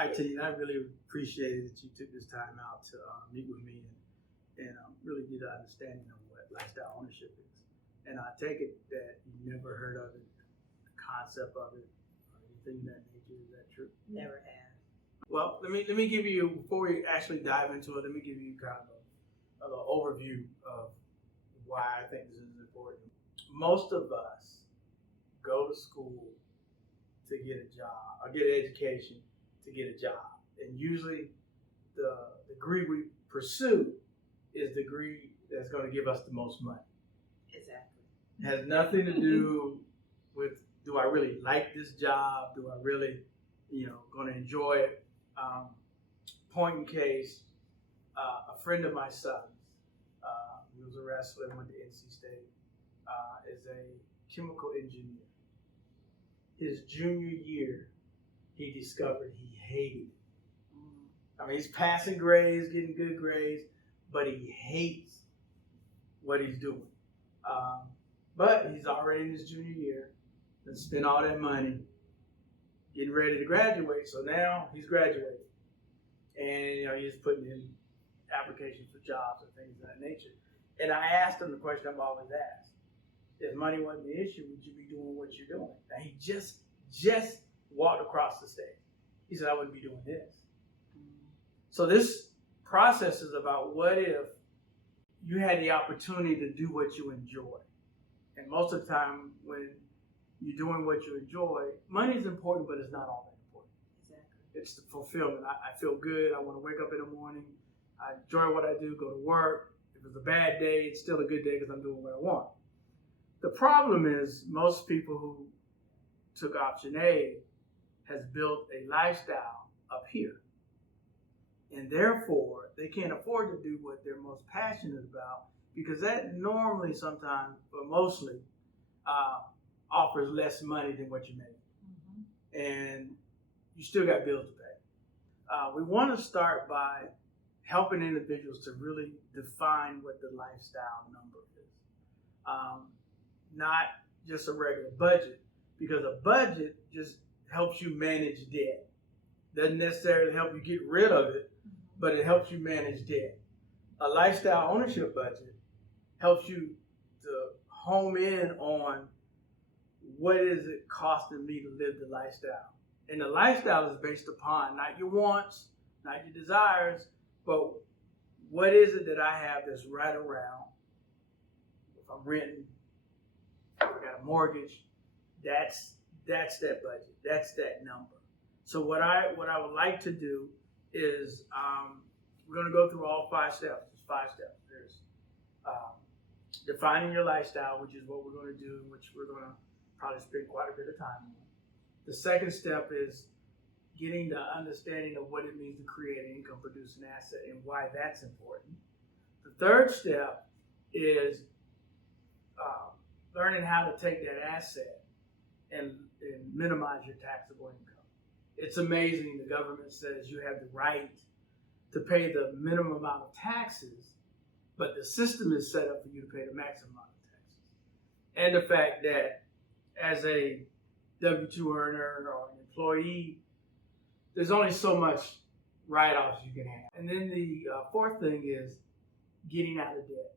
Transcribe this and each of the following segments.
All right, Tini, I really appreciated that you took this time out to meet with me and really get an understanding of what lifestyle ownership is. And I take it that you never heard of it, the concept of it, or anything of that nature. Is that true? Never have. Well, let me give you, before we actually dive into it, let me give you kind of a little overview of why I think this is important. Most of us go to school to get a job or get an education to get a job. And usually the degree we pursue is the degree that's going to give us the most money. Exactly. It has nothing to do with, do I really like this job? Do I really, going to enjoy it? Point in case, a friend of my son's, who was a wrestler and went to NC State, is a chemical engineer. His junior year, he discovered he hated it. I mean, he's passing grades, getting good grades, but he hates what he's doing. But he's already in his junior year and spent all that money getting ready to graduate. So now he's graduated. And he's putting in applications for jobs and things of that nature. And I asked him the question I've always asked. If money wasn't the issue, would you be doing what you're doing? Now he just walked across the stage. He said, I wouldn't be doing this. So this process is about what if you had the opportunity to do what you enjoy. And most of the time when you're doing what you enjoy, money is important, but it's not all that important. Exactly. It's the fulfillment. I feel good. I want to wake up in the morning. I enjoy what I do, go to work. If it's a bad day, it's still a good day because I'm doing what I want. The problem is most people who took option A has built a lifestyle up here. And therefore, they can't afford to do what they're most passionate about because that normally sometimes, or mostly, offers less money than what you make. And you still got bills to pay. We want to start by helping individuals to really define what the lifestyle number is. Not just a regular budget, because a budget just helps you manage debt. Doesn't necessarily help you get rid of it, but it helps you manage debt. A lifestyle ownership budget helps you to home in on what is it costing me to live the lifestyle. And the lifestyle is based upon not your wants, not your desires, but what is it that I have that's right around. If I'm renting, if I got a mortgage, that's that budget. That's that number. So what I would like to do is we're going to go through all 5 steps. There's 5 steps. There's defining your lifestyle, which is what we're going to do, which we're going to probably spend quite a bit of time on. The second step is getting the understanding of what it means to create an income-producing asset and why that's important. The third step is learning how to take that asset and minimize your taxable income. It's amazing the government says you have the right to pay the minimum amount of taxes, but the system is set up for you to pay the maximum amount of taxes. And the fact that as a W-2 earner or an employee, there's only so much write-offs you can have. And then the fourth thing is getting out of debt.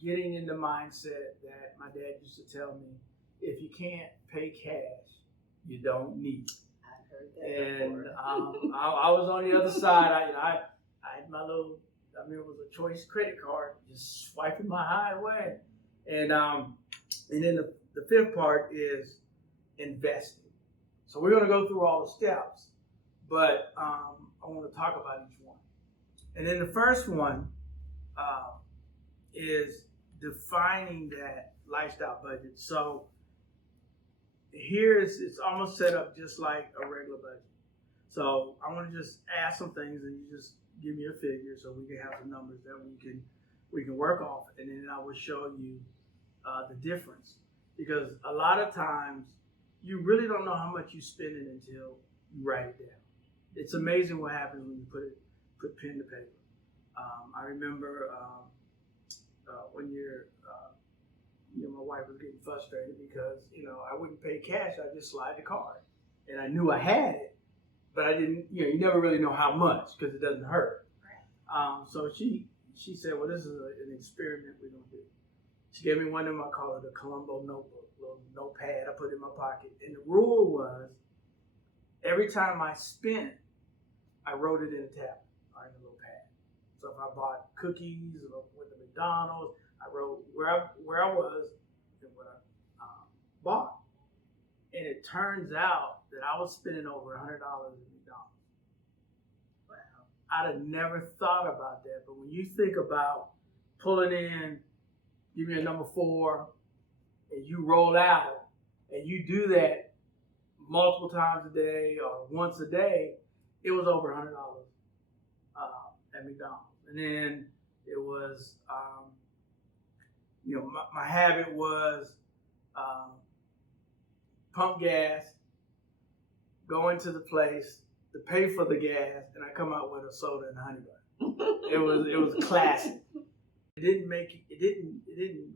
Getting in the mindset that my dad used to tell me, if you can't pay cash, you don't need it. I've heard that And before. I was on the other side. I had my little, it was a choice credit card, just swiping my high away. And then the fifth part is investing. So we're going to go through all the steps, but I want to talk about each one. And then the first one is defining that lifestyle budget. So here it's almost set up just like a regular budget. So I want to just ask some things and you just give me a figure so we can have some numbers that we can work off, and then I will show you the difference. Because a lot of times you really don't know how much you're spending until you write it down. It's amazing what happens when you put pen to paper. I remember when my wife was getting frustrated because I wouldn't pay cash. I just slide the card, and I knew I had it, but I didn't, you never really know how much because it doesn't hurt. Right. So she said, well, this is an experiment we're going to do. She gave me one of them, I call it a Columbo notebook, little notepad I put in my pocket. And the rule was every time I spent, I wrote it in a tablet or in a little pad. So if I bought cookies or went to McDonald's, I wrote where I was and what I bought. And it turns out that I was spending over $100 at McDonald's. Wow. I'd have never thought about that. But when you think about pulling in, give me a number 4, and you roll out, and you do that multiple times a day or once a day, it was over $100 at McDonald's. And then it was, my habit was pump gas, go into the place to pay for the gas, and I come out with a soda and a honey bun. It was classic. It didn't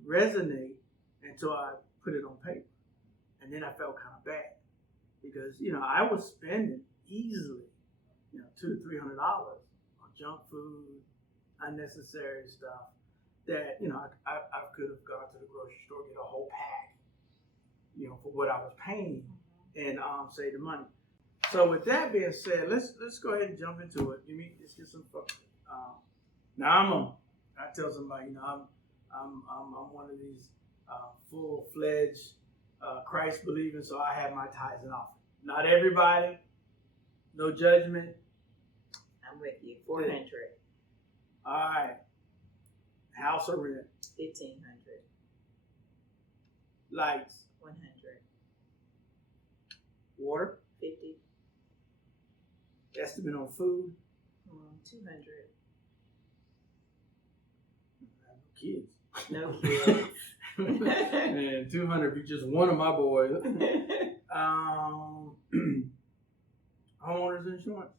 resonate until I put it on paper, and then I felt kind of bad because I was spending easily $200 to $300 on junk food, unnecessary stuff that I could have gone to the grocery store, get a whole pack for what I was paying and save the money. So with that being said, let's go ahead and jump into it. Let's get some fun. Now I tell somebody, I'm one of these full-fledged Christ believing, so I have my tithes and offering. Not everybody, no judgment. I'm with you. 400. All right. House or rent? 1,500. Lights? 100. Water? 50. Estimate on food? 200. Kids. No kids. Man, 200 be just one of my boys. Homeowners insurance.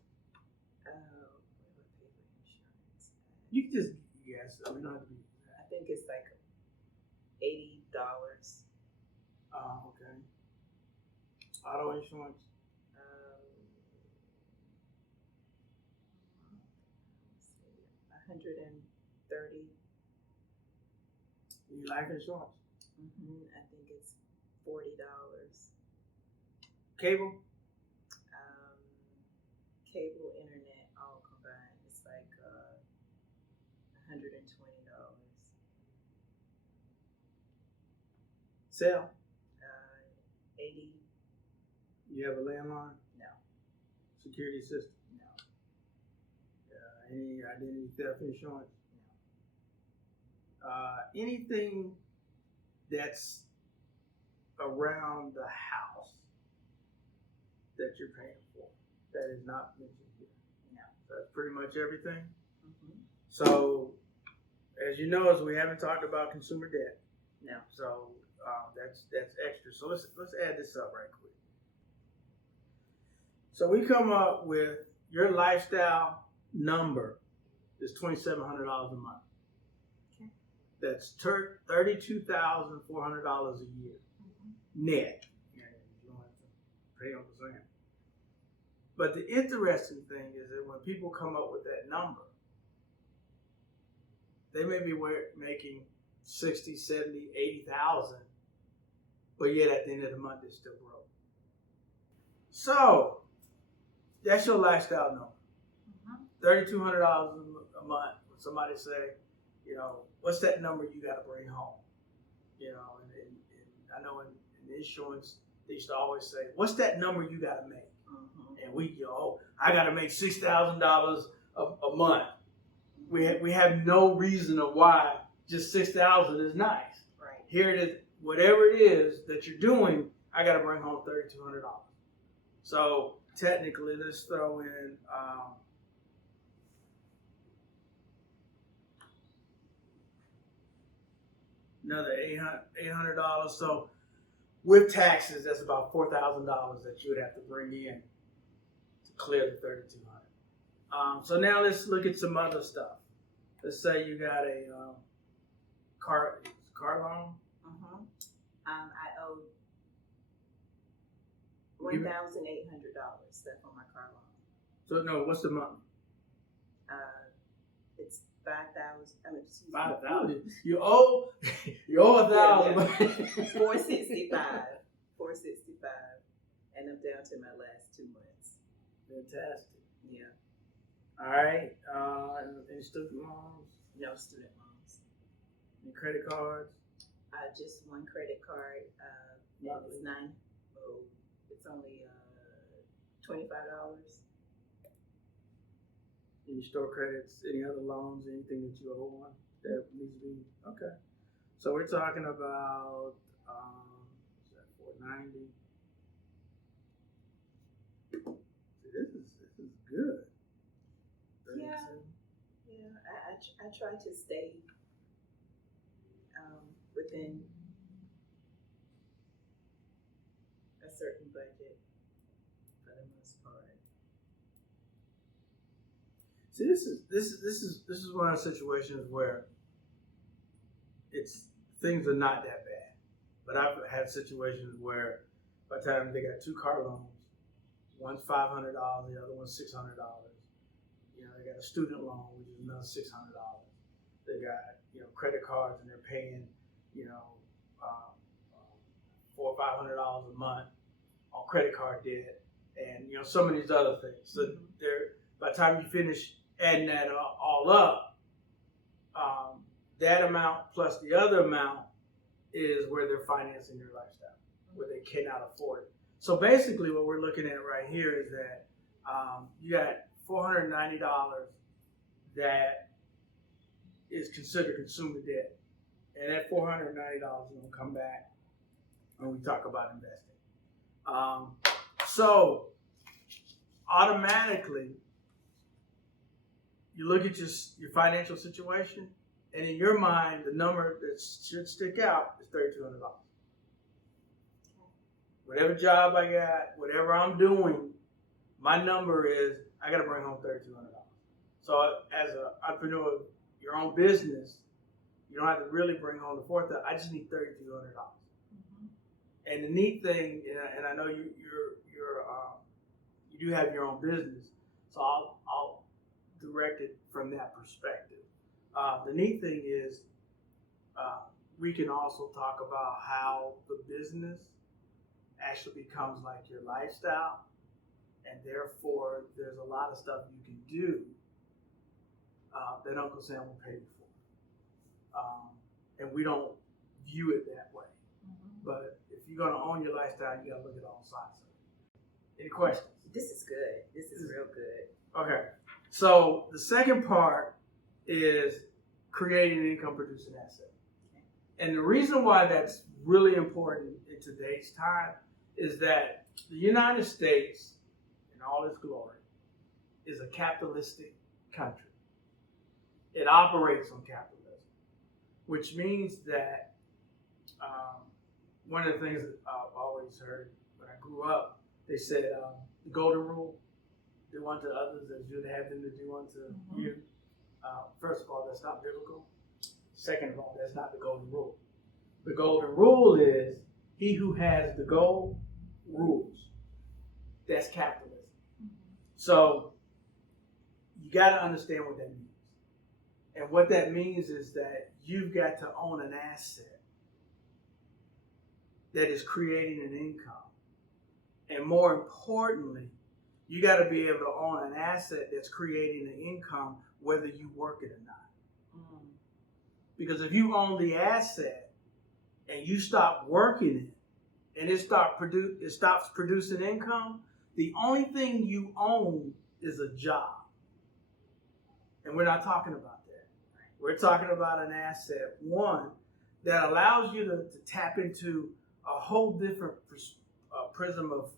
You can just guess. I mean, not to be. I think it's like $80. Okay. Auto insurance. 130. You life insurance. I think it's $40. Cable. Cable, internet, all combined, it's like $120. Cell. 80. You have a landline. No. Security system. No. Any identity theft insurance. No. Anything that's around the house that you're paying for that is not mentioned here. No. That's pretty much everything. Mm-hmm. So, as you know, we haven't talked about consumer debt. No. So that's extra. So let's add this up right quick. So we come up with your lifestyle number is $2,700 a month. Okay. That's $32,400 a year net. Yeah, you don't have to pay on the same. But the interesting thing is that when people come up with that number, they may be making 60, 70, 80,000, but yet at the end of the month they're still broke. So that's your lifestyle number. $3,200 a month. When somebody say, what's that number you got to bring home? And I know in insurance they used to always say, what's that number you got to make? And we, I got to make $6,000 a month. We have no reason of why just $6,000 is nice. Right. Here it is, whatever it is that you're doing, I got to bring home $3,200. So technically, let's throw in another $800. So with taxes, that's about $4,000 that you would have to bring in to clear the $3,200. So now let's look at some other stuff. Let's say you got a car loan. I owe $1,800 left on my car loan. So no, what's the month? It's 5,000. I mean, excuse me. 5,000. You owe 1,000. 465. 465. And I'm down to my last 2 months. Fantastic. Yeah. All right. Any student loans? No student loans. Any credit cards? Just one credit card. And Lovely. it's only $25. Any store credits? Any other loans? Anything that you owe on that needs to be okay? So we're talking about is that 490? This is good. Yeah. 32. I try to stay within a certain budget for the most part. See, this is one of the situations where things are not that bad, but I've had situations where by the time they got 2 car loans, one's $500, the other one's $600. You know, they got a student loan, which is another $600. They got credit cards, and they're paying $400 or $500 a month on credit card debt, and some of these other things. So by the time you finish adding that all up, that amount plus the other amount is where they're financing their lifestyle, where they cannot afford it. So basically what we're looking at right here is that you got $490 that is considered consumer debt. And that $490 is going to come back when we talk about investing. So automatically, you look at your financial situation, and in your mind, the number that should stick out is $3,200. Whatever job I got, whatever I'm doing, my number is I got to bring home $3,200. So as an entrepreneur, your own business, you don't have to really bring home the $4,000. I just need $3,200. And the neat thing, and I know you do have your own business, so I'll direct it from that perspective. The neat thing is we can also talk about how the business actually becomes like your lifestyle, and therefore there's a lot of stuff you can do that Uncle Sam will pay you for. And we don't view it that way. But if you're going to own your lifestyle, you got to look at all sides of it. Any questions? This is good. This is real good. Okay. So the second part is creating an income producing asset. And the reason why that's really important in today's time is that the United States, in all its glory, is a capitalistic country. It operates on capitalism, which means that one of the things that I've always heard when I grew up, they said the golden rule, do unto others as you'd have them to do unto you. First of all, that's not biblical. Second of all, that's not the golden rule. The golden rule is he who has the goal rules. That's capitalism. So you got to understand what that means. And what that means is that you've got to own an asset that is creating an income. And more importantly, you got to be able to own an asset that's creating an income whether you work it or not. Because if you own the asset and you stop working it and it stops producing income, the only thing you own is a job. And we're not talking about that. We're talking about an asset, one, that allows you to tap into a whole different prism of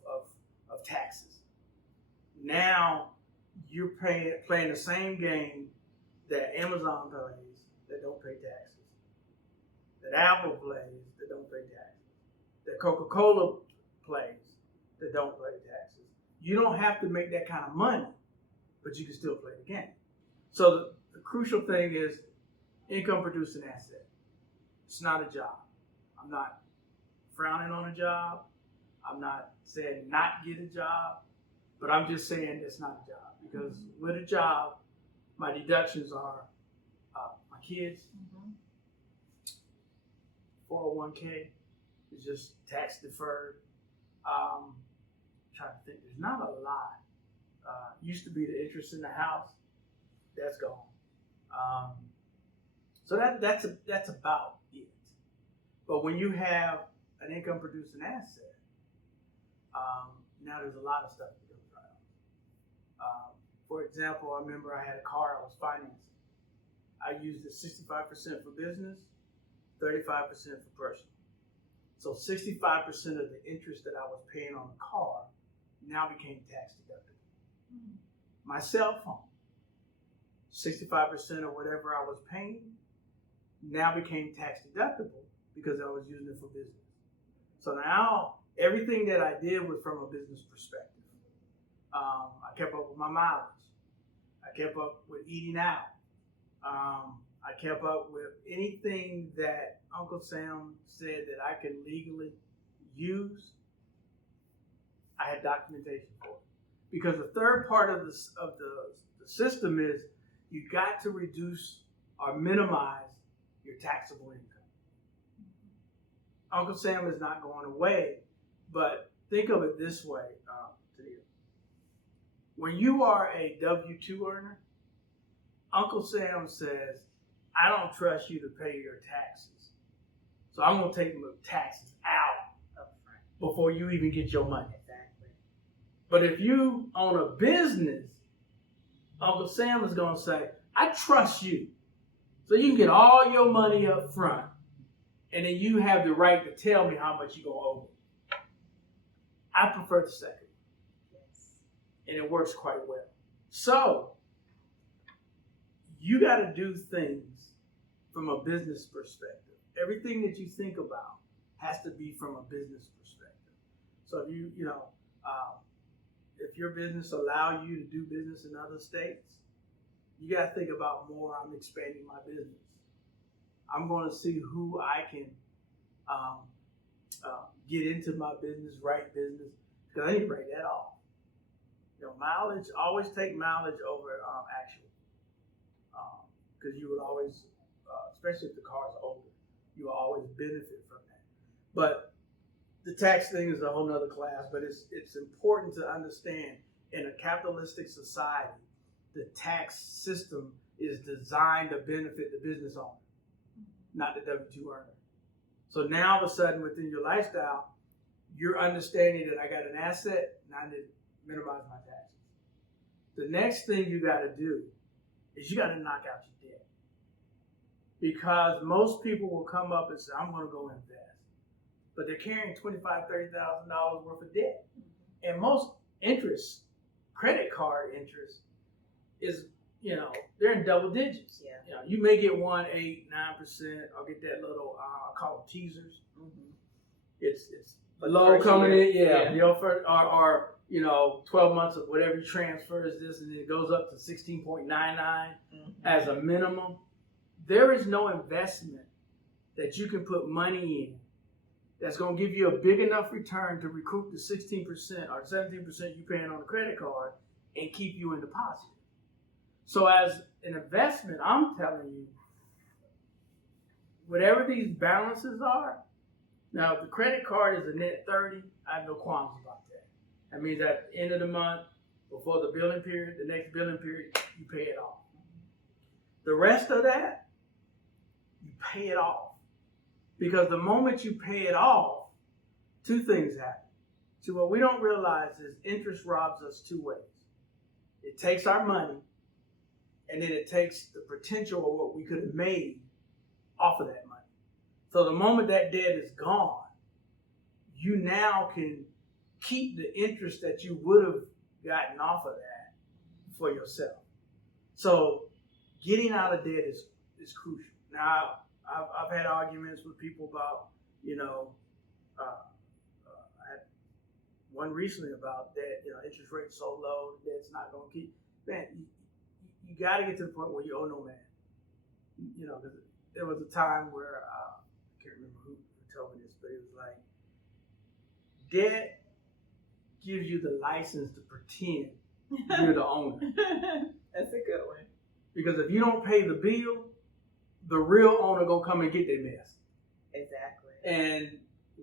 taxes. Now you're playing the same game that Amazon plays that don't pay taxes, that Apple plays that don't pay taxes, that Coca-Cola plays that don't pay taxes. You don't have to make that kind of money, but you can still play the game. So the crucial thing is income producing asset. It's not a job. I'm not frowning on a job. I'm not saying not get a job, But I'm just saying it's not a job, because with a job, my deductions are my kids, 401k is just tax deferred. Trying to think, there's not a lot. Used to be the interest in the house, that's gone. So that's about it. But when you have an income producing asset, now there's a lot of stuff that goes right. For example, I remember I had a car I was financing. I used it 65% for business, 35% for personal. So 65% of the interest that I was paying on the car now became tax deductible. My cell phone, 65% of whatever I was paying now became tax deductible because I was using it for business. So now everything that I did was from a business perspective. I kept up with my mileage. I kept up with eating out. I kept up with anything that Uncle Sam said that I could legally use. I had documentation for it. Because the third part of the system is you got to reduce or minimize your taxable income. Uncle Sam is not going away, but think of it this way, Tadia. When you are a W-2 earner, Uncle Sam says, I don't trust you to pay your taxes. So I'm going to take the taxes out before you even get your money. Exactly. But if you own a business, Uncle Sam is going to say, I trust you. So you can get all your money up front, and then you have the right to tell me how much you're going to owe me. I prefer the second. Yes. And it works quite well. So you got to do things from a business perspective. Everything that you think about has to be from a business perspective. So if if your business allow you to do business in other states, you got to think about more. I'm expanding my business. I'm going to see who I can get into my business, write business, because I need to write that off. Mileage, always take mileage over actual. Because you would always, especially if the car is older, you will always benefit from that. But the tax thing is a whole nother class, but it's important to understand in a capitalistic society, the tax system is designed to benefit the business owner, not the W-2 earner. So now all of a sudden within your lifestyle, you're understanding that I got an asset and I need to minimize my taxes. The next thing you got to do is you got to knock out your debt. Because most people will come up and say, I'm going to go invest. But they're carrying $25,000, $30,000 worth of debt. And most interest, credit card interest, is, they're in double digits. Yeah. You may get 1, 8, 9%, or get that little, I call them teasers. Mm-hmm. It's low coming in, the offer, or 12 months of whatever you transfer is this, and it goes up to 16.99 as a minimum. There is no investment that you can put money in that's going to give you a big enough return to recoup the 16% or 17% you're paying on the credit card and keep you in the positive. So as an investment, I'm telling you, whatever these balances are, now if the credit card is a net 30, I have no qualms about that. That means at the end of the month, before the billing period, the next billing period, you pay it off. The rest of that, you pay it off. Because the moment you pay it off, two things happen. So what we don't realize is interest robs us two ways. It takes our money, and then it takes the potential of what we could have made off of that money. So the moment that debt is gone, you now can keep the interest that you would have gotten off of that for yourself. So getting out of debt is crucial. Now, I've had arguments with people about, I had one recently about that, interest rate's so low, debt's not going to keep. Man, you got to get to the point where you owe no man. Because there was a time where, I can't remember who told me this, but it was like, debt gives you the license to pretend you're the owner. That's a good one. Because if you don't pay the bill, the real owner gonna come and get their mess. Exactly. And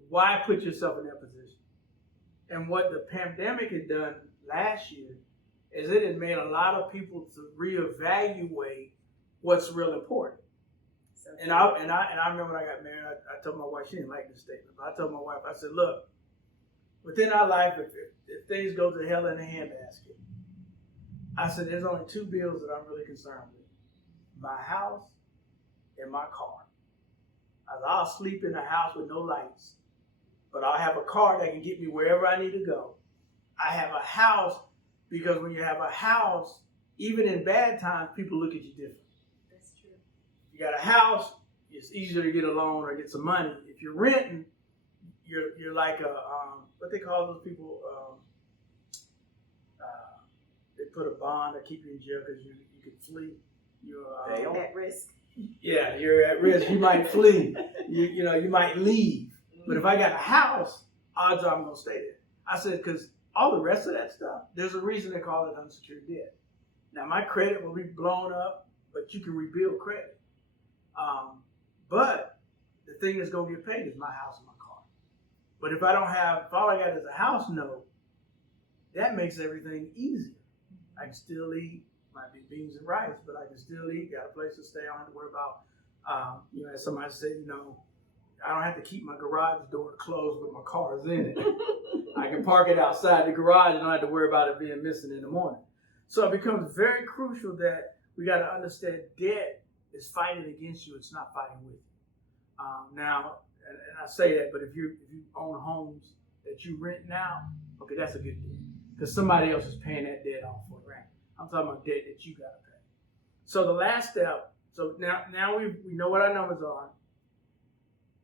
why put yourself in that position? And what the pandemic had done last year is it had made a lot of people to reevaluate what's real important. So And I remember when I got married, I told my wife, she didn't like this statement, but I told my wife, I said, look, within our life, if things go to hell in a handbasket, I said, there's only two bills that I'm really concerned with. My house and my car. I said, I'll sleep in a house with no lights, but I'll have a car that can get me wherever I need to go. I have a house because when you have a house, even in bad times, people look at you different. That's true. You got a house, it's easier to get a loan or get some money. If you're renting, you're like a what they call those people. They put a bond to keep you in jail because you could flee. You're At risk. Yeah, you're at risk. You might flee. You might leave. But if I got a house, odds are I'm gonna stay there. I said because all the rest of that stuff, there's a reason they call it unsecured debt. Now my credit will be blown up, but you can rebuild credit. But the thing that's gonna get paid is my house and my car. But if all I got is a house note, that makes everything easier. I can still eat, might be beans and rice, but I can still eat, got a place to stay, I don't have to worry about, as somebody said, I don't have to keep my garage door closed with my cars in it. I can park it outside the garage and don't have to worry about it being missing in the morning. So it becomes very crucial that we got to understand debt is fighting against you, it's not fighting with you. Now, and I say that, but if you own homes that you rent now, okay, that's a good deal. Because somebody else is paying that debt off for rent. I'm talking about debt that you got to pay. So the last step, so now we know what our numbers are.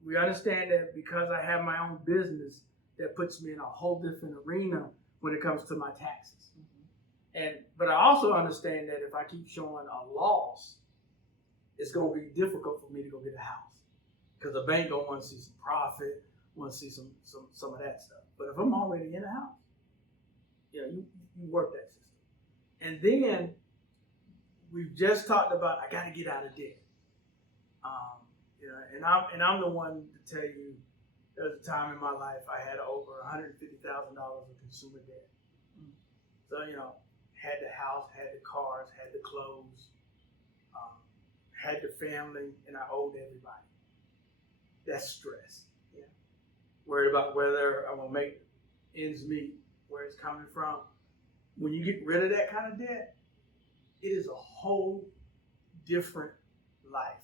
We understand that because I have my own business, that puts me in a whole different arena when it comes to my taxes. But I also understand that if I keep showing a loss, it's going to be difficult for me to go get a house. Because the bank don't want to see some profit, want to see some of that stuff. But if I'm already in a house, you work that system. And then we've just talked about I got to get out of debt. And I'm the one to tell you there was a time in my life I had over $150,000 of consumer debt. So had the house, had the cars, had the clothes, had the family, and I owed everybody. That's stress. Yeah. Worried about whether I'm gonna make ends meet, where it's coming from. When you get rid of that kind of debt, it is a whole different life.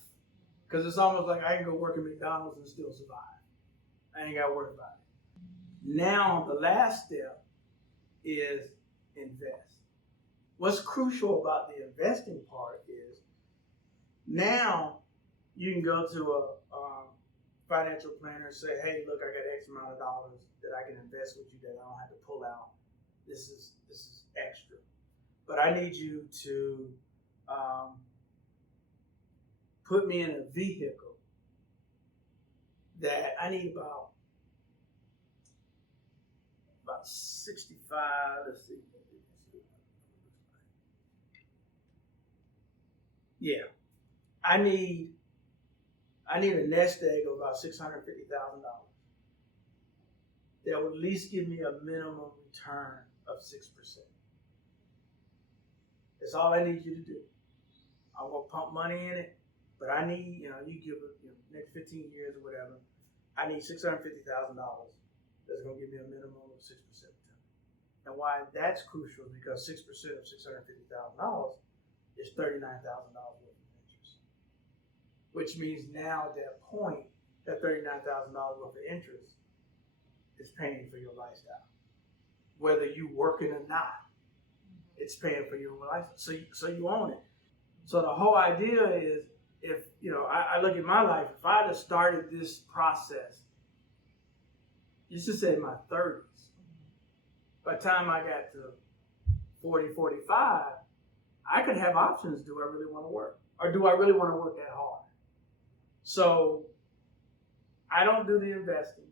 Because it's almost like I can go work at McDonald's and still survive. I ain't got to worry about it. Now, the last step is invest. What's crucial about the investing part is now you can go to a financial planner and say, hey, look, I got X amount of dollars that I can invest with you that I don't have to pull out. This is extra. But I need you to put me in a vehicle that I need about 65, let's see. Yeah. I need a nest egg of about $650,000 that would at least give me a minimum return of 6%. That's all I need you to do. I won't pump money in it, but I need, you give it next 15 years or whatever, I need $650,000 that's going to give me a minimum of 6% return. And why that's crucial is because 6% of $650,000 is $39,000 worth of interest. Which means now at that point, that $39,000 worth of interest is paying for your lifestyle. Whether you working or not, it's paying for your lifestyle. So you own it. So the whole idea is, if I look at my life, if I had started this process, let's just say in my 30s, by the time I got to 40, 45, I could have options. Do I really want to work? Or do I really want to work that hard? So I don't do the investing.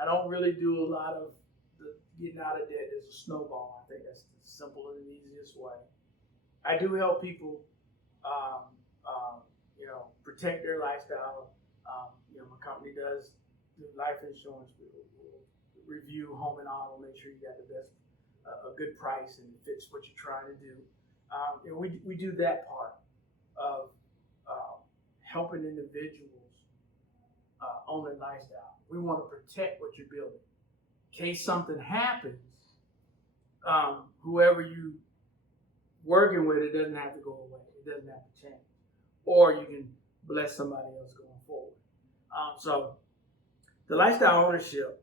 I don't really do a lot of getting out of debt is a snowball. I think that's the simple and easiest way. I do help people, protect their lifestyle. My company does do life insurance. We'll review home and auto, make sure you got the best, a good price, and it fits what you're trying to do. We do that part of helping individuals own their lifestyle. We want to protect what you're building. In case something happens, whoever you working with, it doesn't have to go away. It doesn't have to change. Or you can bless somebody else going forward. So the lifestyle ownership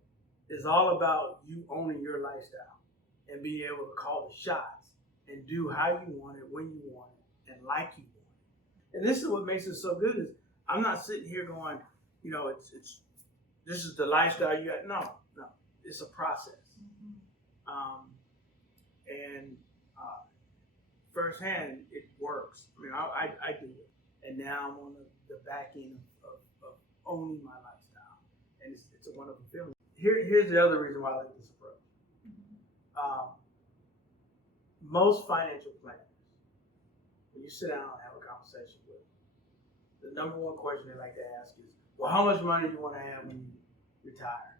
is all about you owning your lifestyle and being able to call the shots and do how you want it, when you want it, and like you want it. And this is what makes it so good is I'm not sitting here going, it's this is the lifestyle you got. No, it's a process. And firsthand, it works. I mean, I do it. And now I'm on the back end of owning my lifestyle. And it's a wonderful feeling. Here's the other reason why I like this approach. Most financial planners, when you sit down and have a conversation with them, the number one question they like to ask is, well, how much money do you want to have when you retire?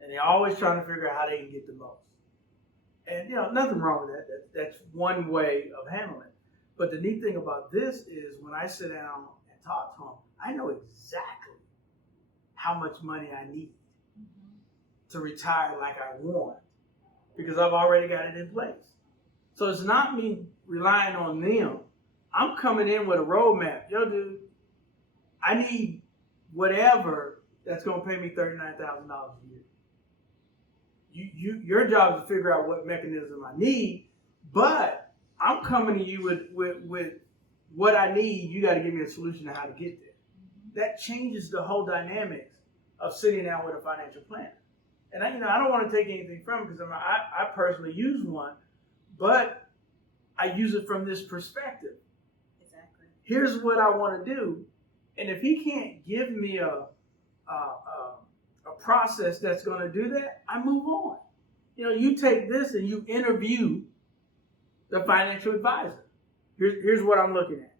And they're always trying to figure out how they can get the most. And, nothing wrong with that. That's one way of handling it. But the neat thing about this is when I sit down and talk to them, I know exactly how much money I need to retire like I want because I've already got it in place. So it's not me relying on them. I'm coming in with a roadmap. Yo, dude, I need whatever that's going to pay me $39,000 a year. Your job is to figure out what mechanism I need, but I'm coming to you with what I need. You got to give me a solution to how to get there. That changes the whole dynamics of sitting down with a financial planner. And I don't want to take anything from it because I personally use one, but I use it from this perspective. Exactly. Here's what I want to do, and if he can't give me a process that's going to do that, I move on. You take this and you interview the financial advisor. Here's what I'm looking at.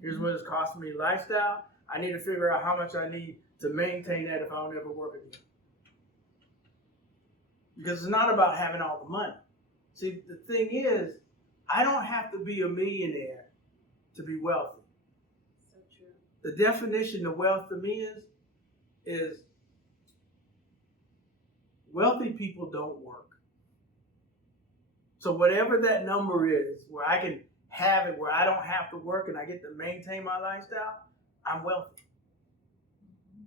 Here's what it's costing me lifestyle. I need to figure out how much I need to maintain that if I don't ever work again. Because it's not about having all the money. See, the thing is, I don't have to be a millionaire to be wealthy. So true. The definition of wealth to me is wealthy people don't work. So whatever that number is, where I can have it, where I don't have to work and I get to maintain my lifestyle, I'm wealthy.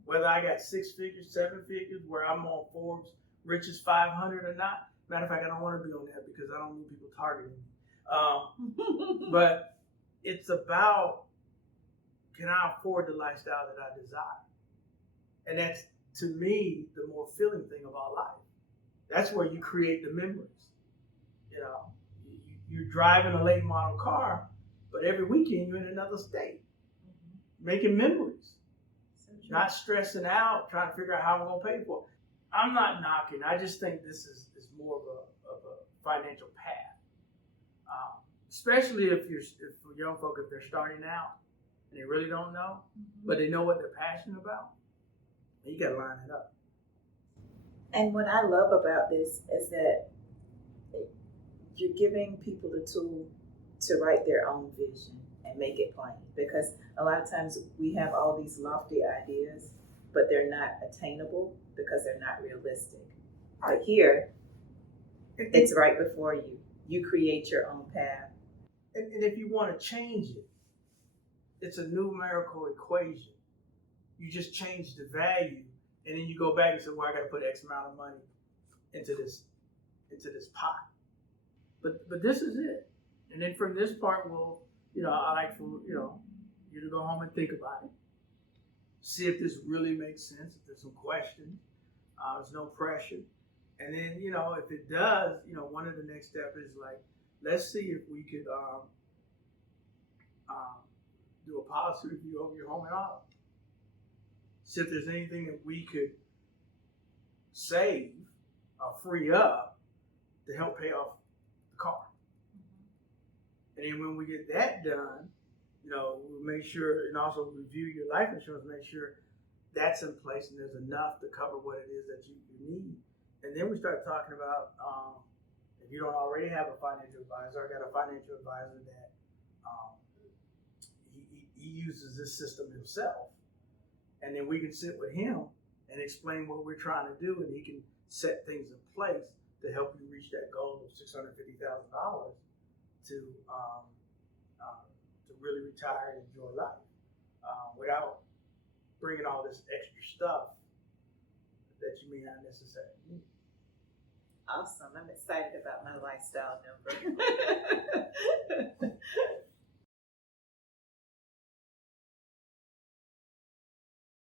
Whether I got 6 figures, 7 figures, where I'm on Forbes richest 500 or not. Matter of fact, I don't want to be on that because I don't need people targeting me. But it's about, can I afford the lifestyle that I desire? And that's, to me, the more filling thing about life. That's where you create the memories. You're driving a late model car, but every weekend you're in another state, making memories, not stressing out, trying to figure out how I'm going to pay for it. I'm not knocking. I just think this is more of a financial path, especially if for young folk, if they're starting out and they really don't know, but they know what they're passionate about. You got to line it up. And what I love about this is that you're giving people the tool to write their own vision and make it plain. Because a lot of times we have all these lofty ideas, but they're not attainable because they're not realistic. But here, it's right before you. You create your own path. And if you want to change it, it's a numerical equation. You just change the value, and then you go back and say, well, I got to put X amount of money into this pot. But this is it. And then from this part, I like for you to go home and think about it. See if this really makes sense. If there's some questions, there's no pressure. And then if it does, one of the next steps is like, let's see if we could do a policy review over your home and auto. See if there's anything that we could save free up to help pay off the car. And then when we get that done, we'll make sure and also review your life insurance, make sure that's in place and there's enough to cover what it is that you need. And then we start talking about if you don't already have a financial advisor, I got a financial advisor that he uses this system himself. And then we can sit with him and explain what we're trying to do, and he can set things in place to help you reach that goal of $650,000 to really retire and enjoy life without bringing all this extra stuff that you may not necessarily need. Awesome. I'm excited about my lifestyle number.